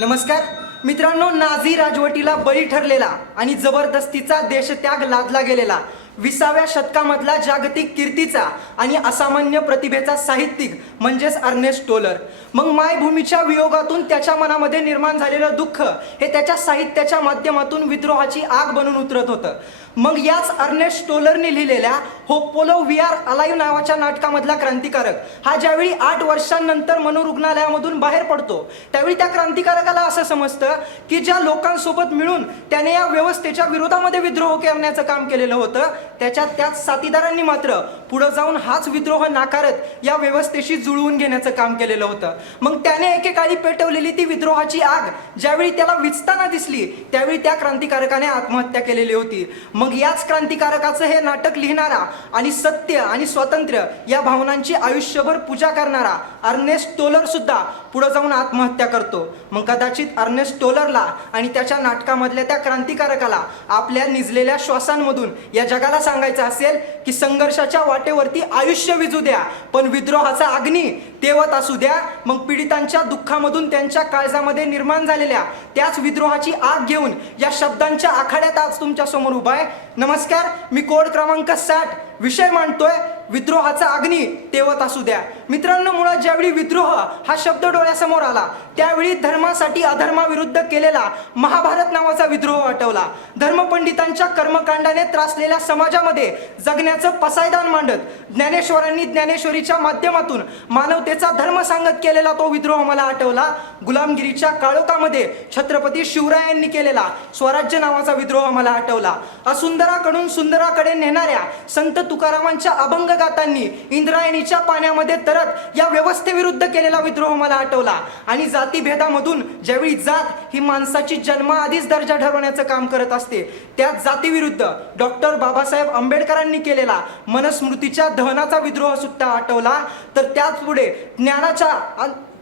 नमस्कार. मित्रांनो नाझी राजवटीला बळी ठरलेला आणि जबरदस्तीचा देशत्याग लादला गेलेला विसाव्या शतकामधला जागतिक कीर्तीचा आणि असामान्य प्रतिभेचा साहित्यिक म्हणजेच अर्नेस्ट टोलर. मग मायभूमीच्या वियोगातून त्याच्या मनामध्ये निर्माण झालेलं दुःख हे त्याच्या साहित्याच्या माध्यमातून विद्रोहाची आग बनून उतरत होतं. मग याच अर्नेस्ट टोलरने लिहिलेल्या होपोलो वी आर अलाईव्ह नावाच्या नाटकामधला क्रांतिकारक. हा ज्यावेळी आठ वर्षांनंतर मनोरुग्णालयामधून बाहेर पडतो त्यावेळी त्या क्रांतिकारकाला असं समजतं की ज्या लोकांसोबत मिळून त्याने या व्यवस्थेच्या विरोधामध्ये विद्रोह करण्याचं काम केलेलं होतं त्याच्या त्याच साथीदारांनी मात्र पुढे जाऊन हाच विद्रोह नाकारत या व्यवस्थेशी जुळवून घेण्याचं काम केलेलं होतं. मग त्याने एकेकाळी पेटवलेली ती विद्रोहाची आग ज्यावेळी त्याला विचताना दिसली त्यावेळी त्या क्रांतिकारकाने आत्महत्या केलेली होती. मग याच क्रांतिकारकाचं हे नाटक लिहिणारा आणि सत्य आणि स्वातंत्र्य या भावनांची आयुष्यभर पूजा करणारा अर्नेस्ट टोलर सुद्धा पुढे जाऊन आत्महत्या करतो. मग कदाचित अर्नेस्ट टोलरला आणि त्याच्या नाटकामधल्या त्या क्रांतिकारकाला आपल्या निजलेल्या श्वासांमधून या जगाला सांगायचं असेल की संघर्षाच्या वाटेवरती आयुष्य विजू द्या पण विद्रोहाचा अग्नी तेवत असू द्या. मग पीडितांच्या दुःखामधून त्यांच्या काळजामध्ये निर्माण झालेल्या त्याच विद्रोहाची आग घेऊन या शब्दांच्या आखाड्यात आज तुमच्यासमोर उभा आहे. नमस्कार मी कोड क्रमांक साठ विषय मांडतोय. विद्रोहाचा अग्नी तेवत असू द्या. मित्रांनो मुळात ज्यावेळी विद्रोह हा शब्द डोळ्यासमोर आला त्यावेळी धर्मासाठी अधर्माविरुद्ध केलेला महाभारत नावाचा विद्रोह आठवला. धर्मपंडितांच्या कर्मकांडाने त्रासलेल्या समाजामध्ये जगण्याचं पसायदान मांडत ज्ञानेश्वरांनी ज्ञानेश्वरीच्या माध्यमातून मानवतेचा धर्म सांगत केलेला तो विद्रोह मला आठवला. गुलामगिरीच्या काळोखामध्ये छत्रपती शिवरायांनी केलेला स्वराज्य नावाचा विद्रोह मला आठवला. असुंदराकडून सुंदराकडे नेणाऱ्या संत तुकारामांच्या अभंग गातांनी इंद्रायणीच्या पाण्यामध्ये तरत या व्यवस्थेविरुद्ध केलेला विद्रोह मला आठवला. आणि जातीभेदामधून ज्यावेळी जात ही माणसाची जन्माआधीच दर्जा ठरवण्याचं काम करत असते त्या जातीविरुद्ध डॉक्टर बाबासाहेब आंबेडकरांनी केलेला मनस्मृतीच्या दहनाचा विद्रोह सुद्धा आठवला. तर त्याच पुढे ज्ञानाच्या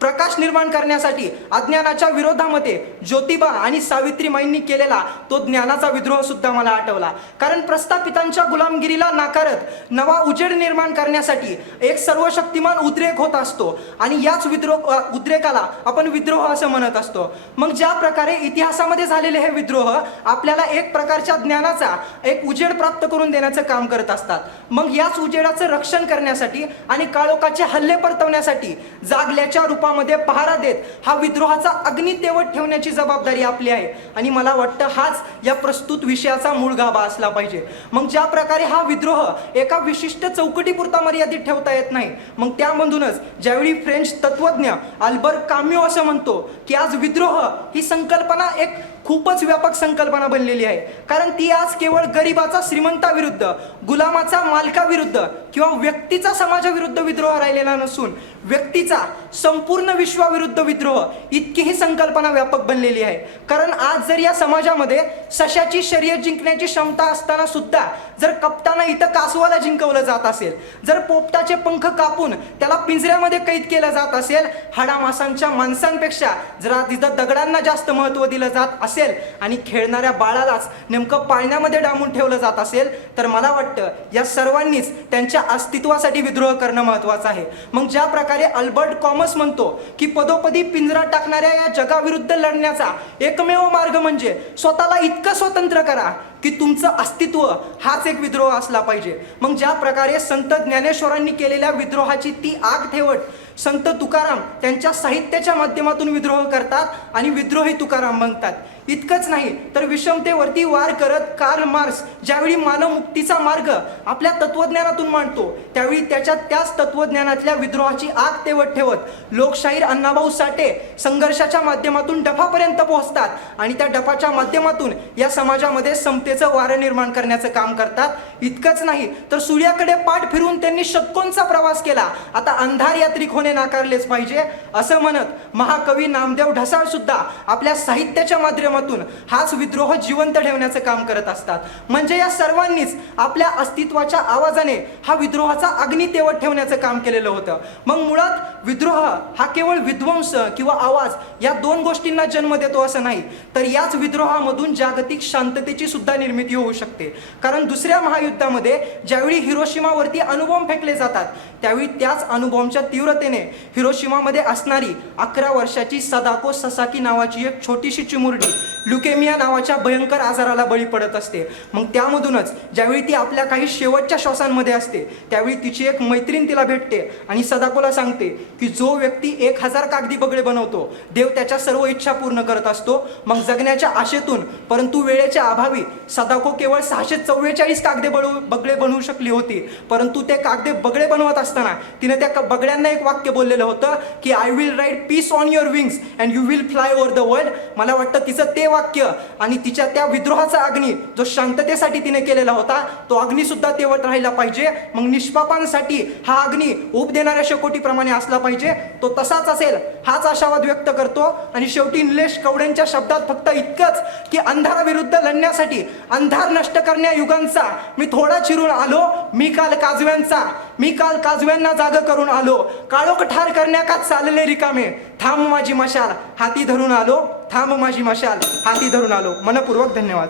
प्रकाश निर्माण करण्यासाठी अज्ञानाच्या विरोधामध्ये ज्योतिबा आणि सावित्रीमाईंनी केलेला तो ज्ञानाचा विद्रोह सुद्धा मला आठवला. कारण प्रस्थापितांच्या गुलामगिरीला नाकारत नवा उजेड निर्माण करण्यासाठी एक सर्वशक्तिमान उद्रेक होत असतो आणि याच विद्रोह उद्रेकाला आपण विद्रोह असं म्हणत असतो. मग ज्या प्रकारे इतिहासामध्ये झालेले हे विद्रोह आपल्याला एक प्रकारच्या ज्ञानाचा एक उजेड प्राप्त करून देण्याचं काम करत असतात. मग याच उजेडाचं रक्षण करण्यासाठी आणि काळोखाचे हल्ले परतवण्यासाठी जागल्याच्या रूपात स्वरूपामध्ये पहारा देत हा विद्रोहाचा अग्नी तेवत ठेवण्याची जबाबदारी आपली आहे. आणि मला वाटतं हाच या प्रस्तुत विषयाचा मूळ गाभा असला पाहिजे. मग ज्या प्रकारे हा विद्रोह एका विशिष्ट चौकटीपुरता मर्यादित ठेवता येत नाही मग त्यामधूनच ज्यावेळी फ्रेंच तत्वज्ञ अल्बर काम्यो असं म्हणतो की आज विद्रोह ही संकल्पना एक खूपच व्यापक संकल्पना बनलेली आहे. कारण ती आज केवळ गरिबाचा श्रीमंताविरुद्ध गुलामाचा मालकाविरुद्ध किंवा व्यक्तीचा समाजाविरुद्ध विद्रोह राहिलेला नसून व्यक्तीचा संपूर्ण विश्वाविरुद्ध विद्रोह इतकी ही संकल्पना व्यापक बनलेली आहे. कारण आज जर या समाजामध्ये सशाची शर्यत जिंकण्याची क्षमता असताना सुद्धा जर कप्ताना इथं कासवाला जिंकवलं जात असेल जर पोपटाचे पंख कापून त्याला पिंजऱ्यामध्ये कैद केलं जात असेल हाडामासांच्या माणसांपेक्षा जर तिथं दगडांना जास्त महत्त्व दिलं जात असेल आणि खेळणाऱ्या बाळालाच नेमकं पाळण्यामध्ये डांबून ठेवलं जात असेल तर मला वाटतं या सर्वांनीच त्यांच्या अस्तित्वासाठी विद्रोह करणं महत्त्वाचं आहे. मग ज्या प्रकारे अल्बर्ट कॉमस म्हणतो की पदोपदी पिंजरा टाकणाऱ्या या जगाविरुद्ध लढण्याचा एकमेव मार्ग म्हणजे स्वतःला इतकं स्वतंत्र करा की तुमचं अस्तित्व हाच एक विद्रोह असला पाहिजे. मग ज्या प्रकारे संत ज्ञानेश्वरांनी केलेल्या विद्रोहाची ती आग ठेवट संत तुकाराम त्यांच्या साहित्याच्या माध्यमातून विद्रोह करतात आणि विद्रोही तुकाराम बनतात. इतकंच नाही तर विषमतेवरती वार करत कार्ल मार्क्स ज्यावेळी मानवमुक्तीचा मार्ग आपल्या तत्वज्ञानातून मांडतो त्यावेळी त्याच्या त्याच तत्वज्ञानातल्या विद्रोहाची आग तेवत ठेवत लोकशाहीर अण्णाभाऊ साठे संघर्षाच्या माध्यमातून डफापर्यंत पोहोचतात आणि त्या डफाच्या माध्यमातून या समाजामध्ये समतेचं वारं निर्माण करण्याचं काम करतात. इतकंच नाही तर सूर्याकडे पाठ फिरून त्यांनी शतकोंचा प्रवास केला. आता अंधार यात्रिक होणे नाकारलेच पाहिजे असं म्हणत महाकवी नामदेव ढसाळ सुद्धा आपल्या साहित्याच्या माध्यमातून माध्यमातून हाच विद्रोह जिवंत ठेवण्याचं काम करत असतात. म्हणजे या सर्वांनीच आपल्या अस्तित्वाच्या आवाजाने हा विद्रोहाचा अग्नी तेवत ठेवण्याचं काम केलेलं होतं. मग मुळात विद्रोह हा केवळ विध्वंस किंवा आवाज या दोन गोष्टींना जन्म देतो असं नाही तर याच विद्रोहामधून जागतिक शांततेची सुद्धा निर्मिती होऊ शकते. कारण दुसऱ्या महायुद्धामध्ये ज्यावेळी हिरोशिमावरती अणुबॉम्ब फेकले जातात त्यावेळी त्याच अणुबॉम्बच्या तीव्रतेने हिरोशिमामध्ये असणारी अकरा वर्षाची सदाको ससाकी नावाची एक छोटीशी चिमुरडी ल्युकेमिया नावाच्या भयंकर आजाराला बळी पडत असते. मग त्यामधूनच ज्यावेळी ती आपल्या काही शेवटच्या श्वासांमध्ये असते त्यावेळी तिची एक मैत्रीण तिला भेटते आणि सदाकोला सांगते की जो व्यक्ती एक हजार कागदी बगळे बनवतो देव त्याच्या सर्व इच्छा पूर्ण करत असतो. मग जगण्याच्या आशेतून परंतु वेळेच्या अभावी सदाको केवळ सहाशे चव्वेचाळीस कागदे बनवू बगळे बनवू शकली होती. परंतु ते कागदे बगळे बनवत असताना तिने त्या बगड्यांना एक वाक्य बोललेलं होतं की I will write peace on your wings and you will fly over the world मला वाटतं तिचं ते वाक्य आणि तिच्या त्या विद्रोहाचा अग्नी जो शांततेसाठी तिने केलेला होता तो अग्निसुद्धा तेवत राहिला पाहिजे. मग निष्पापांसाठी हा अग्नी उप देणाऱ्या शेकोटीप्रमाणे असला पाहिजे. तो तसाच असेल हाच आशावाद व्यक्त करतो. आणि शेवटी निलेश कवडेंच्या शब्दात फक्त इतकंच की अंधाराविरुद्ध लढण्यासाठी अंधार नष्ट करण्या युगांचा मी थोडा चिरून आलो. मी काल काजव्यांचा मी काल काजव्यांना जाग करून आलो. काळोख ठार करण्या का चालले रिकामे. थांब माझी मशाल हाती धरून आलो. थांब माझी मशाल हाती धरून आलो. मनपूर्वक धन्यवाद.